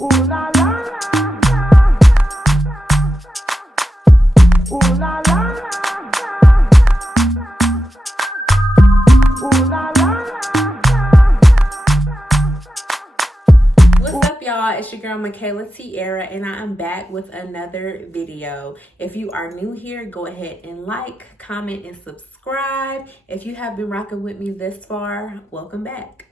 Ooh la la la. Ooh la la la. Ooh la la la. What's up, y'all? It's your girl Michaela Tierra, and I am back with another video. If you are new here, go ahead and like, comment, and subscribe. If you have been rocking with me this far, welcome back.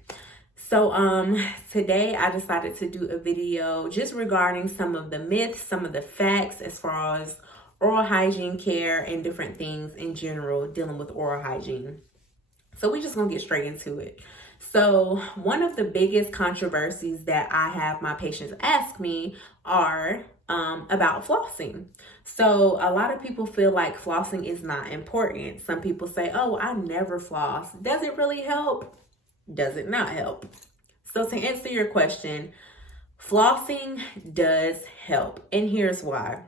So today I decided to do a video just regarding some of the myths, some of the facts as far as oral hygiene care and different things in general dealing with oral hygiene. So we're just gonna get straight into it. So one of the biggest controversies that I have my patients ask me are about flossing. So a lot of people feel like flossing is not important. Some people say, oh, I never floss. Does it really help? Does it not help? So to answer your question, flossing does help, and here's why.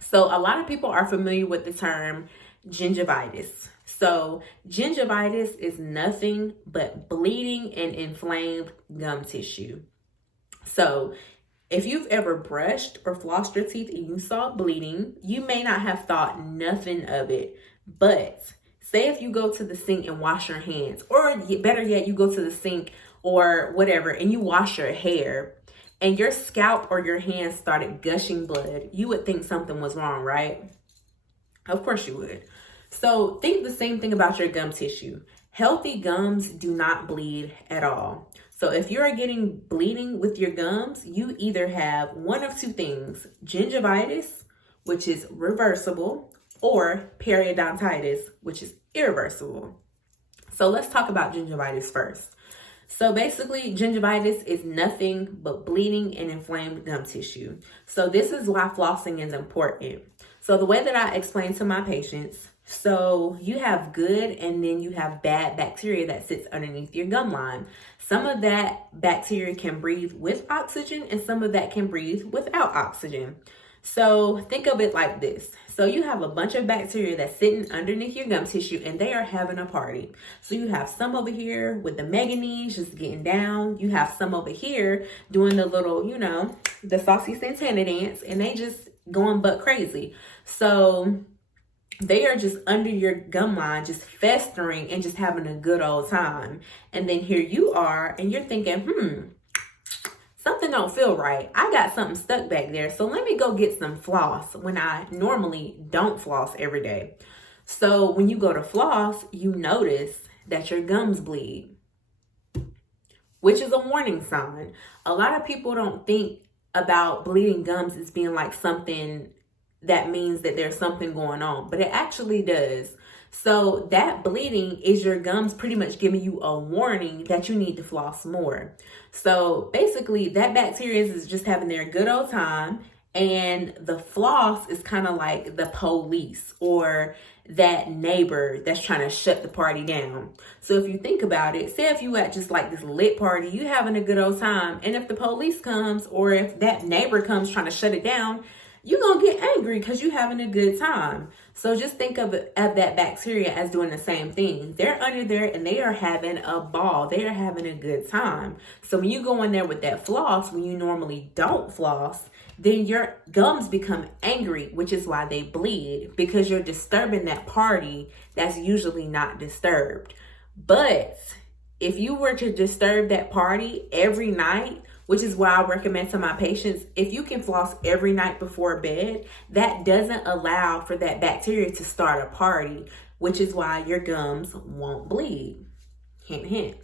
So a lot of people are familiar with the term gingivitis. So gingivitis is nothing but bleeding and inflamed gum tissue. So if you've ever brushed or flossed your teeth and you saw bleeding, you may not have thought nothing of it. But say if you go to the sink and wash your hands, or better yet, you go to the sink or whatever and you wash your hair and your scalp or your hands started gushing blood, you would think something was wrong, right? Of course you would. So think the same thing about your gum tissue. Healthy gums do not bleed at all. So if you're getting bleeding with your gums, you either have one of two things: gingivitis, which is reversible, or periodontitis, which is irreversible. So let's talk about gingivitis first. So basically, gingivitis is nothing but bleeding and inflamed gum tissue. So this is why flossing is important. So the way that I explain to my patients, so you have good and then you have bad bacteria that sits underneath your gum line. Some of that bacteria can breathe with oxygen and some of that can breathe without oxygen. So think of it like this. So you have a bunch of bacteria that's sitting underneath your gum tissue and they are having a party. So you have some over here with the meganies just getting down. You have some over here doing the little, the saucy Santana dance, and they just going butt crazy. So they are just under your gum line, just festering and just having a good old time. And then here you are and you're thinking, something don't feel right. I got something stuck back there. So let me go get some floss when I normally don't floss every day. So when you go to floss, you notice that your gums bleed, which is a warning sign. A lot of people don't think about bleeding gums as being like something that means that there's something going on, but it actually does. So that bleeding is your gums pretty much giving you a warning that you need to floss more. So basically that bacteria is just having their good old time, and the floss is kind of like the police or that neighbor that's trying to shut the party down. So if you think about it, say if you at just like this lit party, you having a good old time, and if the police comes or if that neighbor comes trying to shut it down, you're going to get angry because you're having a good time. So just think of that bacteria as doing the same thing. They're under there and they are having a ball. They are having a good time. So when you go in there with that floss, when you normally don't floss, then your gums become angry, which is why they bleed, because you're disturbing that party that's usually not disturbed. But if you were to disturb that party every night, which is why I recommend to my patients, if you can floss every night before bed, that doesn't allow for that bacteria to start a party, which is why your gums won't bleed. Hint, hint.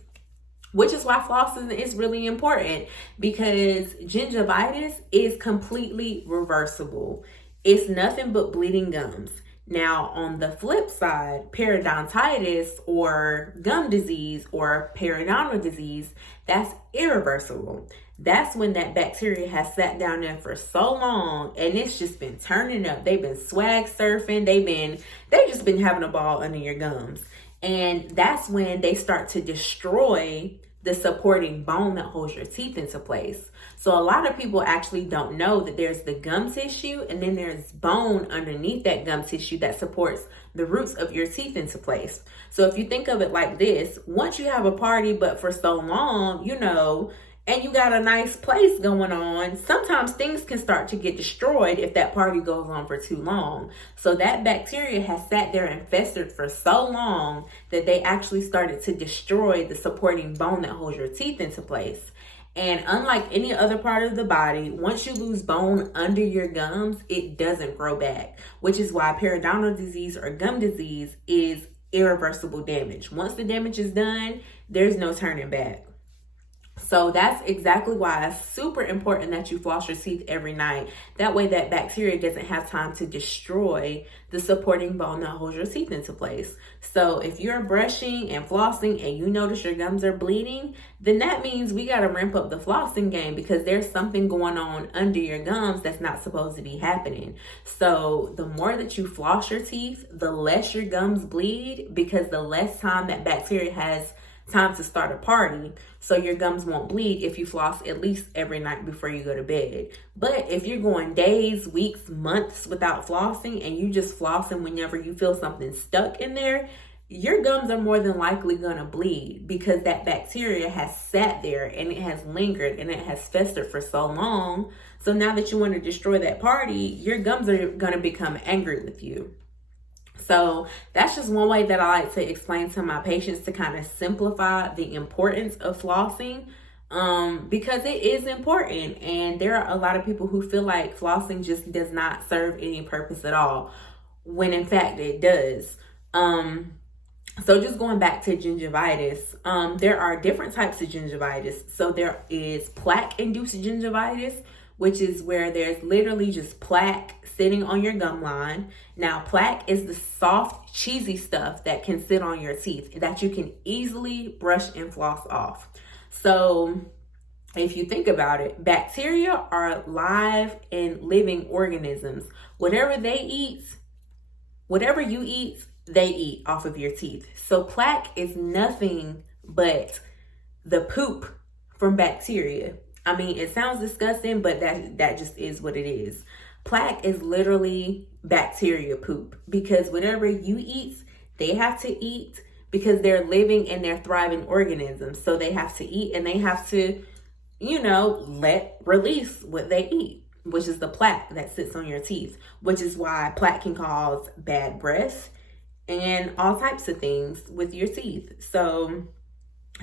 Which is why flossing is really important, because gingivitis is completely reversible. It's nothing but bleeding gums. Now, on the flip side, periodontitis or gum disease or periodontal disease, that's irreversible. That's when that bacteria has sat down there for so long and it's just been turning up. They've been swag surfing. They've just been having a ball under your gums. And that's when they start to destroy the supporting bone that holds your teeth into place. So a lot of people actually don't know that there's the gum tissue and then there's bone underneath that gum tissue that supports the roots of your teeth into place. So if you think of it like this, once you have a party, but for so long, and you got a nice place going on, sometimes things can start to get destroyed if that party goes on for too long. So that bacteria has sat there and festered for so long that they actually started to destroy the supporting bone that holds your teeth into place. And unlike any other part of the body, once you lose bone under your gums, it doesn't grow back, which is why periodontal disease or gum disease is irreversible damage. Once the damage is done, there's no turning back. So that's exactly why it's super important that you floss your teeth every night. That way that bacteria doesn't have time to destroy the supporting bone that holds your teeth into place. So if you're brushing and flossing and you notice your gums are bleeding, then that means we got to ramp up the flossing game, because there's something going on under your gums that's not supposed to be happening. So the more that you floss your teeth, the less your gums bleed, because the less time that bacteria has time to start a party. So your gums won't bleed if you floss at least every night before you go to bed. But if you're going days, weeks, months without flossing, and you just flossing whenever you feel something stuck in there, your gums are more than likely going to bleed, because that bacteria has sat there and it has lingered and it has festered for so long. So now that you want to destroy that party, your gums are going to become angry with you. So that's just one way that I like to explain to my patients to kind of simplify the importance of flossing, because it is important. And there are a lot of people who feel like flossing just does not serve any purpose at all, when in fact it does. So just going back to gingivitis, there are different types of gingivitis. So there is plaque-induced gingivitis, which is where there's literally just plaque sitting on your gum line. Now, plaque is the soft, cheesy stuff that can sit on your teeth that you can easily brush and floss off. So if you think about it, bacteria are live and living organisms. Whatever you eat, they eat off of your teeth. So plaque is nothing but the poop from bacteria. I mean, it sounds disgusting, but that just is what it is. Plaque is literally bacteria poop, because whatever you eat, they have to eat, because they're living and they're thriving organisms. So they have to eat, and they have to, release what they eat, which is the plaque that sits on your teeth, which is why plaque can cause bad breath and all types of things with your teeth. So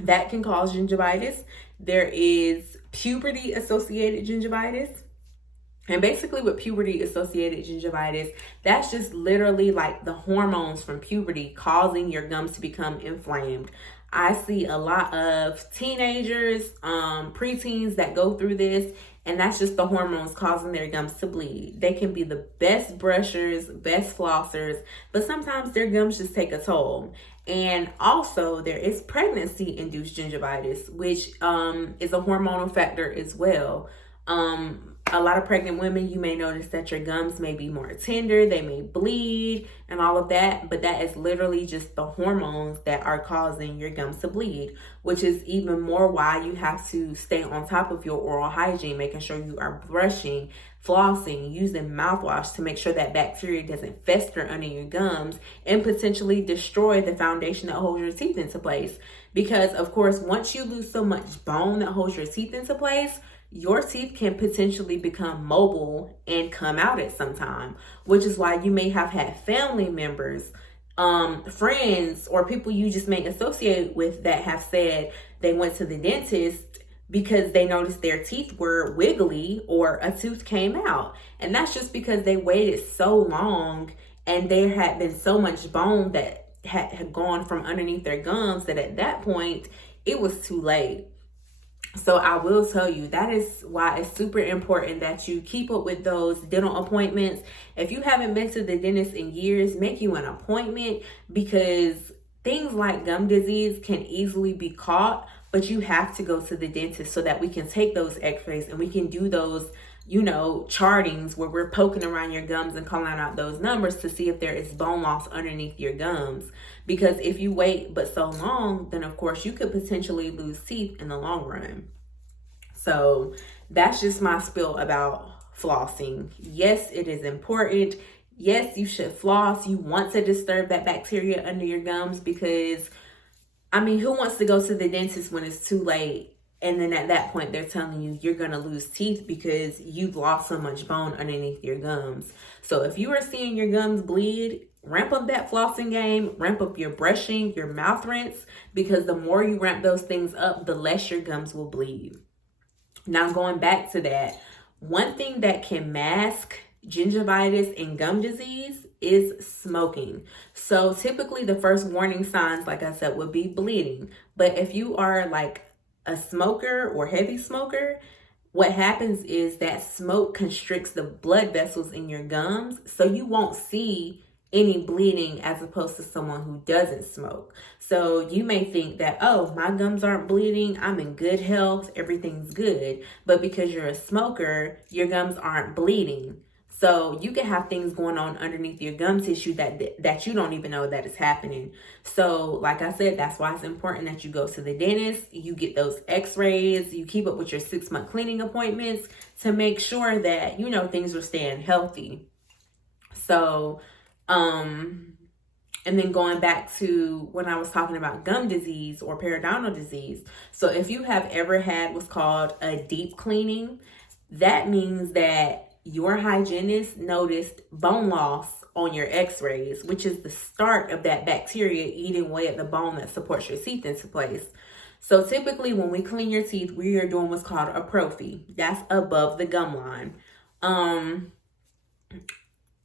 that can cause gingivitis. There is puberty associated gingivitis. And basically with puberty associated gingivitis, that's just literally like the hormones from puberty causing your gums to become inflamed. I see a lot of teenagers, preteens that go through this, and that's just the hormones causing their gums to bleed. They can be the best brushers, best flossers, but sometimes their gums just take a toll. And also there is pregnancy-induced gingivitis, which is a hormonal factor as well. A lot of pregnant women, you may notice that your gums may be more tender, they may bleed and all of that, but that is literally just the hormones that are causing your gums to bleed, which is even more why you have to stay on top of your oral hygiene, making sure you are brushing, flossing, using mouthwash to make sure that bacteria doesn't fester under your gums and potentially destroy the foundation that holds your teeth into place. Because of course, once you lose so much bone that holds your teeth into place, your teeth can potentially become mobile and come out at some time, which is why you may have had family members, friends, or people you just may associate with that have said they went to the dentist because they noticed their teeth were wiggly or a tooth came out. And that's just because they waited so long and there had been so much bone that had gone from underneath their gums that at that point it was too late. So I will tell you, that is why it's super important that you keep up with those dental appointments. If you haven't been to the dentist in years, make you an appointment, because things like gum disease can easily be caught, but you have to go to the dentist so that we can take those x-rays and we can do those, chartings where we're poking around your gums and calling out those numbers to see if there is bone loss underneath your gums. Because if you wait but so long, then of course you could potentially lose teeth in the long run. So that's just my spiel about flossing. Yes, it is important. Yes, you should floss. You want to disturb that bacteria under your gums, because who wants to go to the dentist when it's too late And then at that point, they're telling you you're going to lose teeth because you've lost so much bone underneath your gums. So if you are seeing your gums bleed, ramp up that flossing game, ramp up your brushing, your mouth rinse, because the more you ramp those things up, the less your gums will bleed. Now, going back to that, one thing that can mask gingivitis and gum disease is smoking. So typically the first warning signs, like I said, would be bleeding. But if you are like a smoker or heavy smoker, what happens is that smoke constricts the blood vessels in your gums, so you won't see any bleeding as opposed to someone who doesn't smoke. So you may think that, oh, my gums aren't bleeding, I'm in good health, everything's good. But because you're a smoker, your gums aren't bleeding. So you can have things going on underneath your gum tissue that you don't even know that is happening. So like I said, that's why it's important that you go to the dentist, you get those x-rays, you keep up with your 6-month cleaning appointments to make sure that, you know, things are staying healthy. So, and then going back to when I was talking about gum disease or periodontal disease. So if you have ever had what's called a deep cleaning, that means that your hygienist noticed bone loss on your x-rays, which is the start of that bacteria eating away at the bone that supports your teeth into place. So typically when we clean your teeth, we are doing what's called a prophy. That's above the gum line.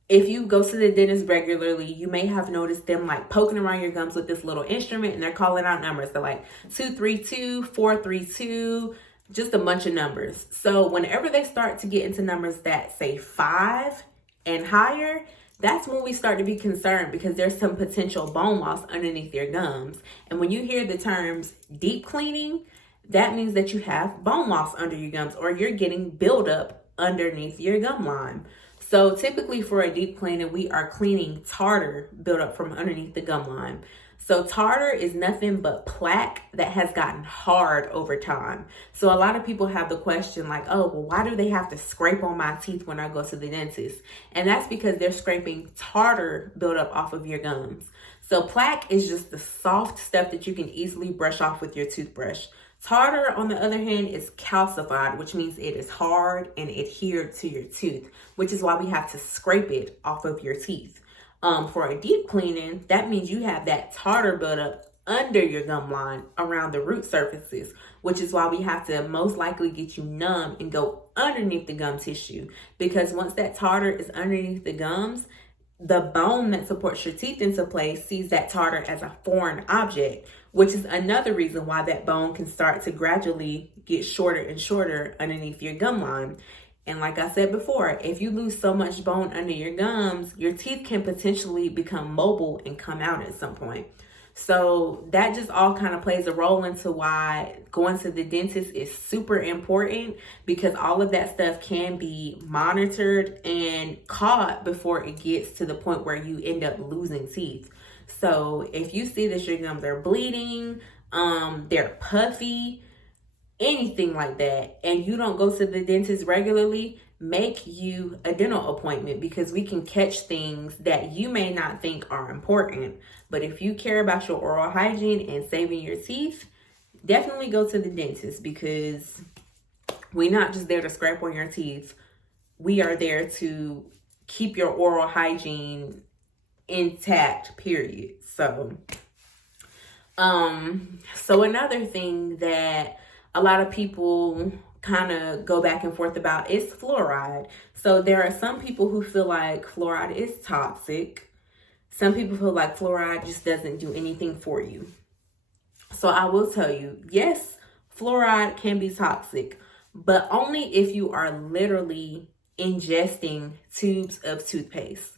If you go to the dentist regularly, you may have noticed them like poking around your gums with this little instrument, and they're calling out numbers. They're like 232, 432, just a bunch of numbers. So whenever they start to get into numbers that say 5 and higher, that's when we start to be concerned, because there's some potential bone loss underneath your gums. And when you hear the terms deep cleaning, that means that you have bone loss under your gums, or you're getting buildup underneath your gum line. So typically for a deep cleaning, we are cleaning tartar buildup from underneath the gum line. So tartar is nothing but plaque that has gotten hard over time. So a lot of people have the question like, oh, well, why do they have to scrape on my teeth when I go to the dentist? And that's because they're scraping tartar buildup off of your gums. So plaque is just the soft stuff that you can easily brush off with your toothbrush. Tartar, on the other hand, is calcified, which means it is hard and adhered to your tooth, which is why we have to scrape it off of your teeth. For a deep cleaning, that means you have that tartar buildup under your gum line around the root surfaces, which is why we have to most likely get you numb and go underneath the gum tissue. Because once that tartar is underneath the gums, the bone that supports your teeth into place sees that tartar as a foreign object, which is another reason why that bone can start to gradually get shorter and shorter underneath your gum line. And like I said before, if you lose so much bone under your gums, your teeth can potentially become mobile and come out at some point. So that just all kind of plays a role into why going to the dentist is super important, because all of that stuff can be monitored and caught before it gets to the point where you end up losing teeth. So if you see that your gums are bleeding, they're puffy, anything like that, and you don't go to the dentist regularly, make you a dental appointment, because we can catch things that you may not think are important. But if you care about your oral hygiene and saving your teeth, definitely go to the dentist, because we're not just there to scrape on your teeth. We are there to keep your oral hygiene intact, period. So another thing that a lot of people kind of go back and forth about is fluoride. So there are some people who feel like fluoride is toxic. Some people feel like fluoride just doesn't do anything for you. So I will tell you, yes, fluoride can be toxic, but only if you are literally ingesting tubes of toothpaste.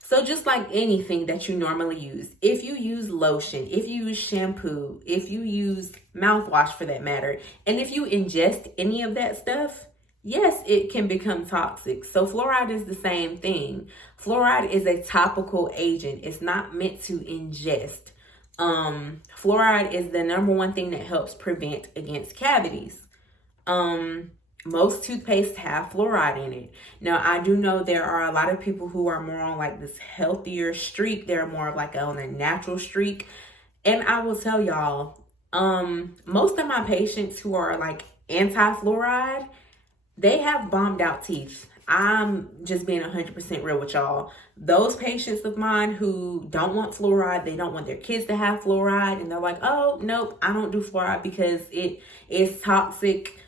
So just like anything that you normally use, if you use lotion, if you use shampoo, if you use mouthwash for that matter, and if you ingest any of that stuff, yes, it can become toxic. So fluoride is the same thing. Fluoride is a topical agent. It's not meant to ingest. Fluoride is the number one thing that helps prevent against cavities. Most toothpaste have fluoride in it. Now, I do know there are a lot of people who are more on like this healthier streak. They're more of like on a natural streak. And I will tell y'all, Most of my patients who are like anti-fluoride, they have bombed out teeth. I'm just being 100% real with y'all. Those patients of mine who don't want fluoride, they don't want their kids to have fluoride, and they're like, oh, nope, I don't do fluoride because it is toxic.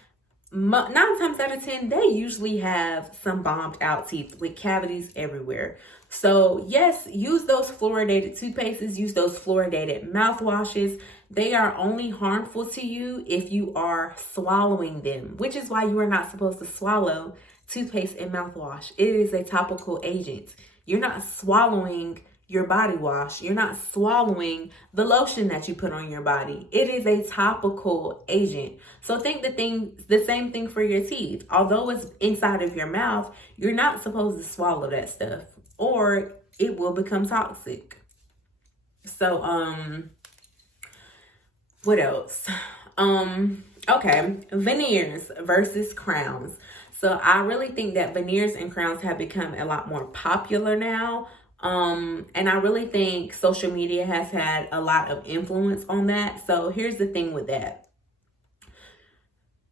9 times out of 10, they usually have some bombed out teeth with cavities everywhere. So yes, use those fluoridated toothpastes, use those fluoridated mouthwashes. They are only harmful to you if you are swallowing them, which is why you are not supposed to swallow toothpaste and mouthwash. It is a topical agent. You're not swallowing your body wash. You're not swallowing the lotion that you put on your body. It is a topical agent. So think the same thing for your teeth. Although it's inside of your mouth, you're not supposed to swallow that stuff or it will become toxic. So, what else? Okay, veneers versus crowns. So I really think that veneers and crowns have become a lot more popular now. And I really think social media has had a lot of influence on that. So here's the thing with that.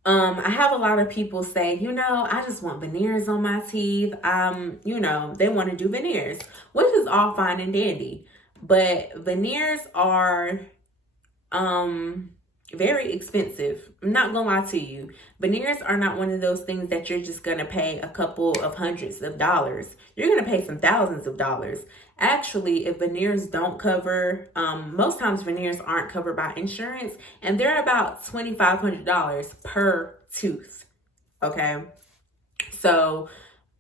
I have a lot of people say, I just want veneers on my teeth. They want to do veneers, which is all fine and dandy. But veneers are, very expensive. I'm not gonna lie to you. Veneers are not one of those things that you're just gonna pay a couple of hundreds of dollars. You're gonna pay some thousands of dollars. Actually, if veneers don't cover, most times veneers aren't covered by insurance, and they're about $2,500 per tooth. Okay, so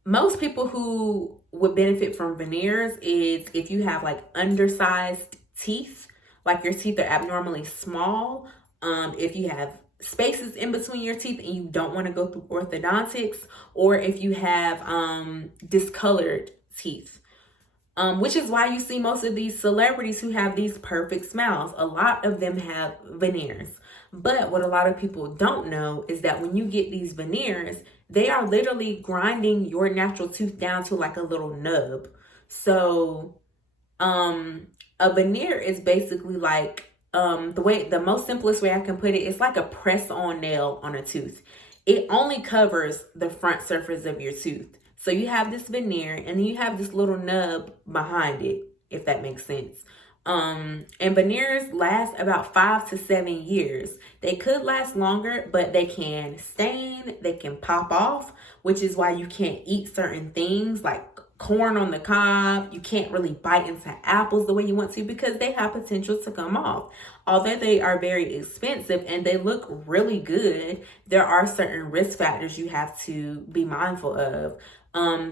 most people who would benefit from veneers is if you have like undersized teeth, like your teeth are abnormally small. If you have spaces in between your teeth and you don't want to go through orthodontics, or if you have discolored teeth, which is why you see most of these celebrities who have these perfect smiles. A lot of them have veneers. But what a lot of people don't know is that when you get these veneers, they are literally grinding your natural tooth down to like a little nub. So a veneer is basically like, the most simplest way I can put it, it's like a press-on nail on a tooth. It only covers the front surface of your tooth. So you have this veneer and then you have this little nub behind it, if that makes sense. And veneers last about 5 to 7 years. They could last longer, but they can stain, they can pop off, which is why you can't eat certain things like corn on the cob. You can't really bite into apples the way you want to because they have potential to come off. Although they are very expensive and they look really good, there are certain risk factors you have to be mindful of.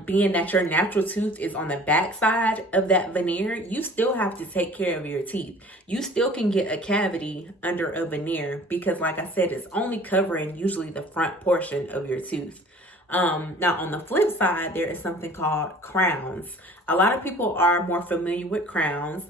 Being that your natural tooth is on the back side of that veneer, you still have to take care of your teeth. You still can get a cavity under a veneer because, like I said, it's only covering usually the front portion of your tooth. Now on the flip side, there is something called crowns. A lot of people are more familiar with crowns.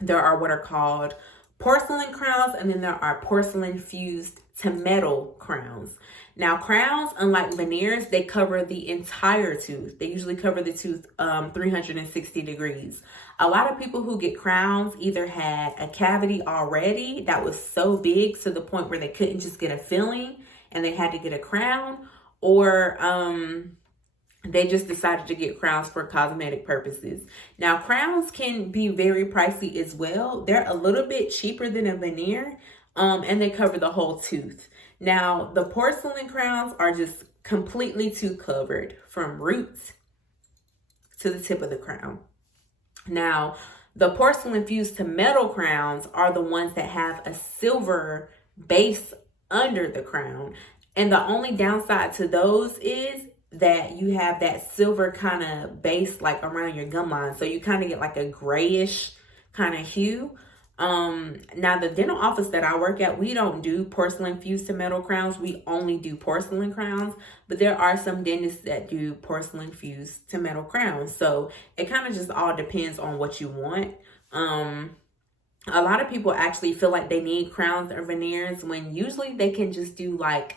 There are what are called porcelain crowns, and then there are porcelain fused to metal crowns. Now crowns, unlike veneers, they cover the entire tooth. They usually cover the tooth 360 degrees. A lot of people who get crowns either had a cavity already that was so big to the point where they couldn't just get a filling and they had to get a crown, or they just decided to get crowns for cosmetic purposes. Now, crowns can be very pricey as well. They're a little bit cheaper than a veneer, and they cover the whole tooth. Now, the porcelain crowns are just completely tooth covered from roots to the tip of the crown. Now, the porcelain fused to metal crowns are the ones that have a silver base under the crown. And the only downside to those is that you have that silver kind of base like around your gum line. So you kind of get like a grayish kind of hue. Now the dental office that I work at, we don't do porcelain fused to metal crowns. We only do porcelain crowns, but there are some dentists that do porcelain fused to metal crowns. So it kind of just all depends on what you want. A lot of people actually feel like they need crowns or veneers when usually they can just do like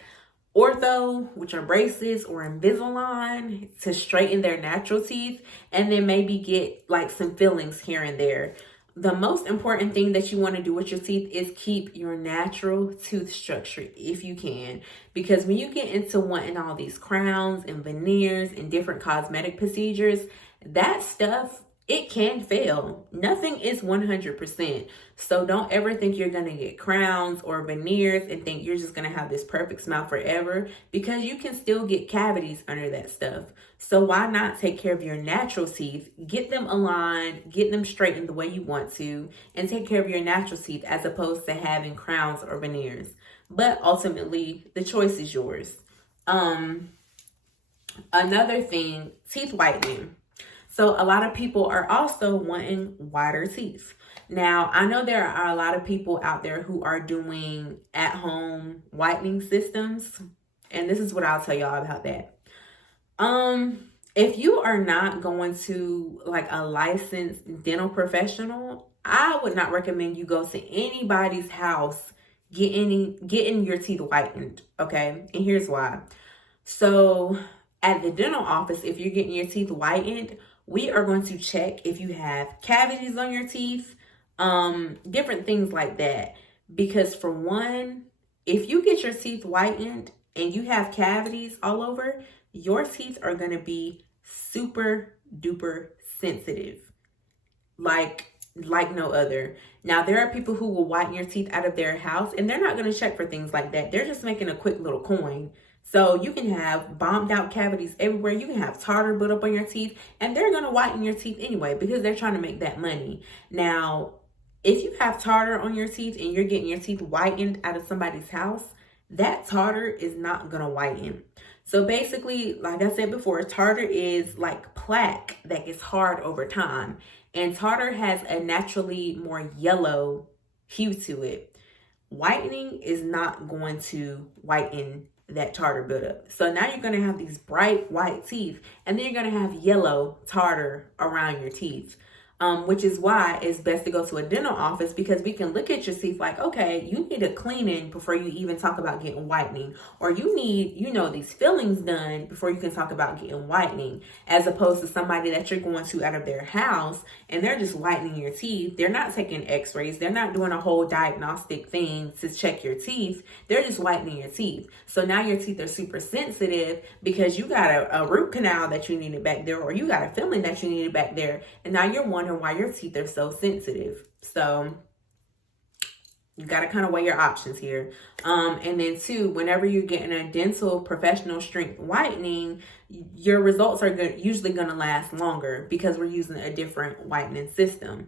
ortho, which are braces, or Invisalign to straighten their natural teeth, and then maybe get like some fillings here and there. the most important thing that you want to do with your teeth is keep your natural tooth structure if you can. Because when you get into wanting all these crowns and veneers and different cosmetic procedures, that stuff, it can fail. Nothing is 100%. So don't ever think you're going to get crowns or veneers and think you're just going to have this perfect smile forever, because you can still get cavities under that stuff. So why not take care of your natural teeth, get them aligned, get them straightened the way you want to, and take care of your natural teeth as opposed to having crowns or veneers. But ultimately, the choice is yours. Another thing, teeth whitening. So a lot of people are also wanting whiter teeth. Now, I know there are a lot of people out there who are doing at-home whitening systems, and this is what I'll tell y'all about that. If you are not going to like a licensed dental professional, I would not recommend you go to anybody's house getting your teeth whitened, okay? And here's why. So at the dental office, if you're getting your teeth whitened, we are going to check if you have cavities on your teeth, different things like that. Because for one, if you get your teeth whitened and you have cavities all over, your teeth are going to be super duper sensitive. Like no other. Now, there are people who will whiten your teeth out of their house and they're not going to check for things like that. They're just making a quick little coin. So you can have bombed out cavities everywhere. You can have tartar built up on your teeth, and they're going to whiten your teeth anyway because they're trying to make that money. Now, if you have tartar on your teeth and you're getting your teeth whitened out of somebody's house, that tartar is not going to whiten. So basically, like I said before, tartar is like plaque that gets hard over time. And tartar has a naturally more yellow hue to it. Whitening is not going to whiten that tartar buildup. So now you're going to have these bright white teeth, and then you're going to have yellow tartar around your teeth. Which is why it's best to go to a dental office, because we can look at your teeth like, okay, you need a cleaning before you even talk about getting whitening, or you need, these fillings done before you can talk about getting whitening, as opposed to somebody that you're going to out of their house and they're just whitening your teeth. They're not taking x-rays. They're not doing a whole diagnostic thing to check your teeth. They're just whitening your teeth. So now your teeth are super sensitive because you got a root canal that you needed back there, or you got a filling that you needed back there, and now you're wondering why your teeth are so sensitive. So you got to kind of weigh your options here. And then two, whenever you're getting a dental professional strength whitening, your results are usually going to last longer because we're using a different whitening system.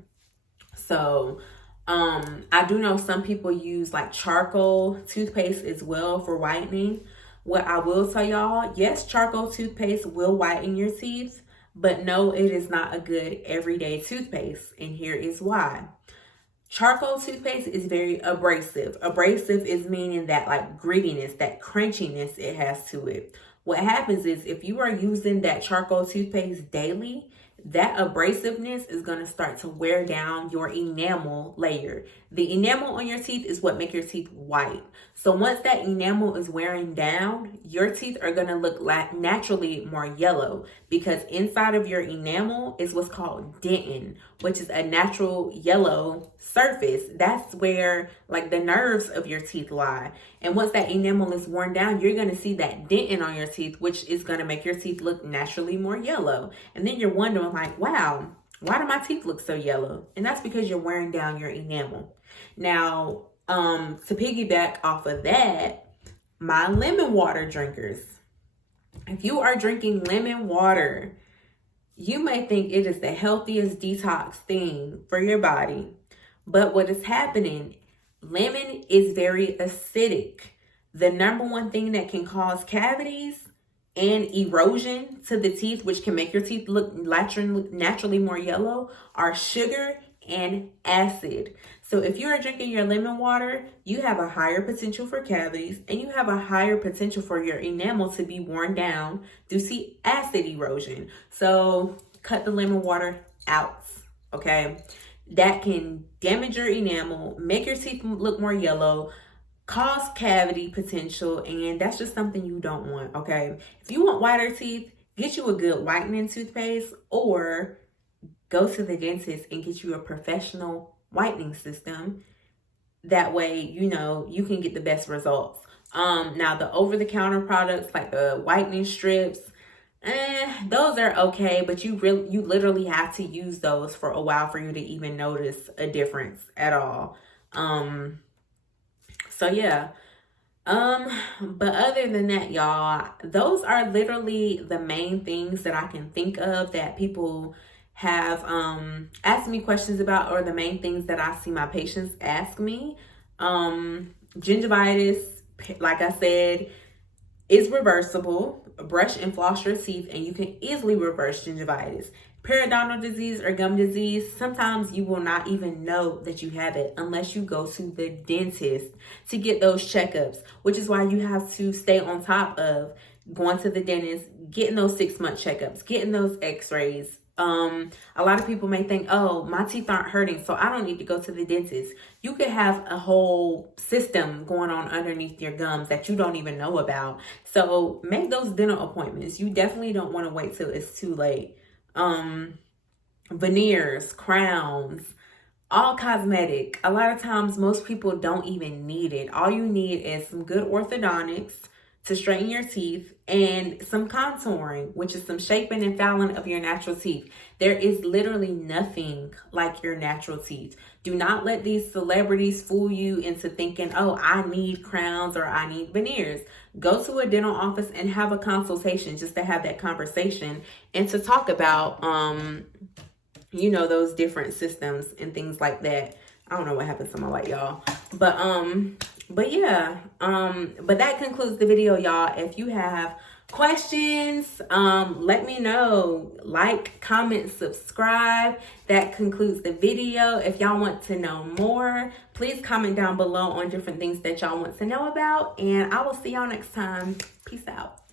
So I do know some people use like charcoal toothpaste as well for whitening. What I will tell y'all, yes, charcoal toothpaste will whiten your teeth, but no, it is not a good everyday toothpaste. And here is why. Charcoal toothpaste is very abrasive. Abrasive is meaning that like grittiness, that crunchiness it has to it. What happens is if you are using that charcoal toothpaste daily, that abrasiveness is going to start to wear down your enamel layer. The enamel on your teeth is what makes your teeth white. So once that enamel is wearing down, your teeth are going to look naturally more yellow, because inside of your enamel is what's called dentin, which is a natural yellow surface. That's where like the nerves of your teeth lie. And once that enamel is worn down, you're going to see that dentin on your teeth, which is going to make your teeth look naturally more yellow. And then you're wondering like, wow, why do my teeth look so yellow? And that's because you're wearing down your enamel. Now, to piggyback off of that, my lemon water drinkers. If you are drinking lemon water, you may think it is the healthiest detox thing for your body. But what is happening, lemon is very acidic. The number one thing that can cause cavities and erosion to the teeth, which can make your teeth look naturally more yellow, are sugar and acid. So if you are drinking your lemon water, you have a higher potential for cavities, and you have a higher potential for your enamel to be worn down due to acid erosion. So cut the lemon water out, okay? That can damage your enamel, make your teeth look more yellow, cause cavity potential, and that's just something you don't want, okay? If you want whiter teeth, get you a good whitening toothpaste, or go to the dentist and get you a professional whitening system. That way, you know, you can get the best results. Now the over-the-counter products like the whitening strips, those are okay, but you literally have to use those for a while for you to even notice a difference at all. So yeah. But other than that, y'all, those are literally the main things that I can think of that people have asked me questions about, or the main things that I see my patients ask me. Gingivitis, like I said, is reversible. Brush and floss your teeth and you can easily reverse gingivitis. Periodontal disease or gum disease, sometimes you will not even know that you have it unless you go to the dentist to get those checkups, which is why you have to stay on top of going to the dentist, getting those 6-month checkups, getting those x-rays. A lot of people may think, oh, my teeth aren't hurting, so I don't need to go to the dentist. You could have a whole system going on underneath your gums that you don't even know about. So make those dental appointments. You definitely don't want to wait till it's too late. Veneers, crowns, all cosmetic. A lot of times most people don't even need it. All you need is some good orthodontics to straighten your teeth and some contouring, which is some shaping and filing of your natural teeth. There is literally nothing like your natural teeth. Do not let these celebrities fool you into thinking, oh, I need crowns or I need veneers. Go to a dental office and have a consultation just to have that conversation and to talk about, you know, those different systems and things like that. I don't know what happened to my light, y'all. But yeah, but that concludes the video, y'all. If you have questions, let me know. Like, comment, subscribe. That concludes the video. If y'all want to know more, please comment down below on different things that y'all want to know about. And I will see y'all next time. Peace out.